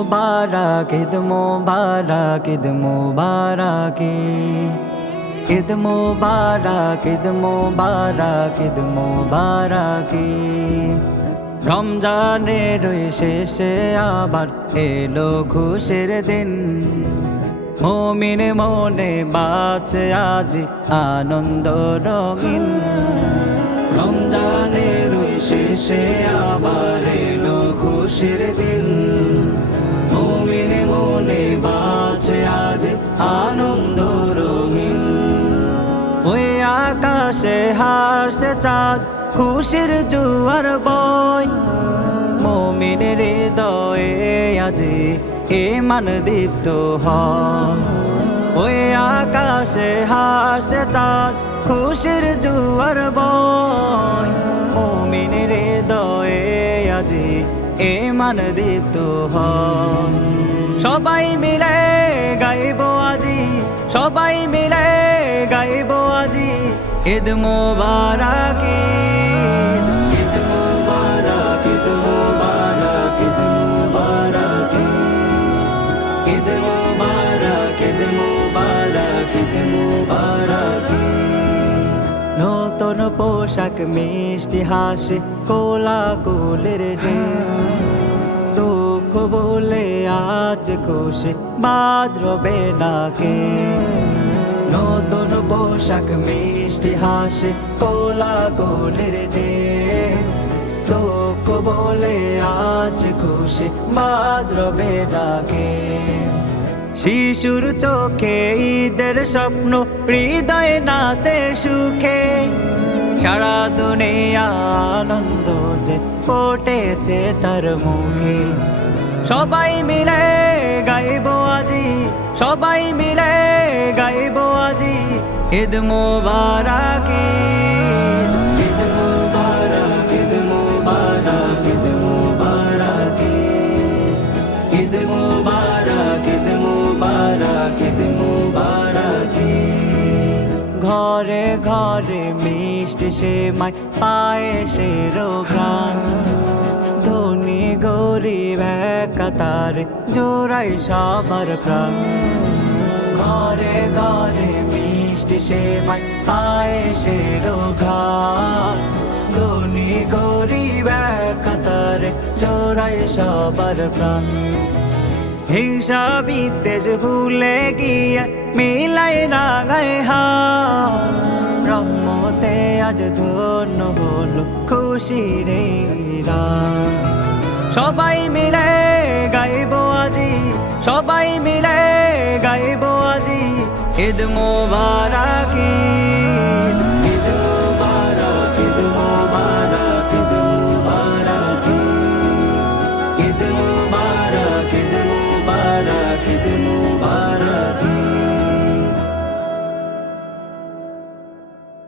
মুবারক, ঈদ মুবারক, ঈদ মুবারক, ঈদ মুবারক, ঈদ মুবারক, ঈদ মুবারক। রমজানের ওই শেষে আবার এলো খুশির দিন, মুমিন মনে বাঁচে আজ আনন্দ রঙিন। রমজানের ওই শেষে আবার এলো খুশির দিন, মুমিন মনে বাঁচে আজ আনন্দ রঙিন। ওই আকাশে হাসছে চাঁদ, খুশির জোয়ার বয়, মুমিনের হৃদয়ে আজি ঈমান দীপ্ত হয়। ওই আকাশে হাসছে চাঁদ, খুশির জোয়ার বয়, মুমিনের হৃদয়ে আজি ঈমান দীপ্ত হয়। সবাই মিলে গাইব আজি, সবাই মিলে গাইব আজি ঈদ মুবারক, ঈদ মুবারক, ঈদ মুবারক, ঈদ মুবারক, ঈদ মুবারক, ঈদ মুবারক, ঈদ মুবারক। নতুন পোশাক, মিষ্টি হাসি, কোলাকুলির ঢেউ, দুঃখ বলে আজ খুশি বাজবে নাকে। নতুন পোশাক, মিষ্টি হাসি, কোলাকুলির ঢেউ, দুঃখ বলে আজ খুশি বাজবে নাকে। শিশুর চোখে ঈদের স্বপ্ন, হৃদয়ে নাচে সুখে, সারা দুনিয়া আনন্দ যে ফুটেছে তার মুখে। সবাই মিলে গাইব আজি, সবাই মিলে গাইব আজি ঈদ মুবারক, ঈদ মুবারক, ঈদ মুবারক, ঈদ মুবারক, ঈদ মুবারক, ঈদ মুবারক, ঈদ মুবারক। ঘরে ঘরে মিষ্টি সেমাই, পায়েসের ঘ্রাণ, ধনী গরিব কাতারে জোড়াই সবার প্রাণ। ঘরে ঘরে মিষ্টি সেমাই, পায়েসের ঘ্রাণ, ধনী গরিব কাতারে জোড়াই সবার প্রাণ। হিংসা বিদ্বেষ ভুলে গিয়ে মিলাই রাঙায় হাত, রহমতে আজ ধন্য হলো খুশির রাত। সবাই মিলে গাইব আজি, সবাই মিলে গাইব আজি ঈদ মুবারক, ঈদ মুবারক, ঈদ মুবারক, ঈদ মুবারক, ঈদ মুবারক।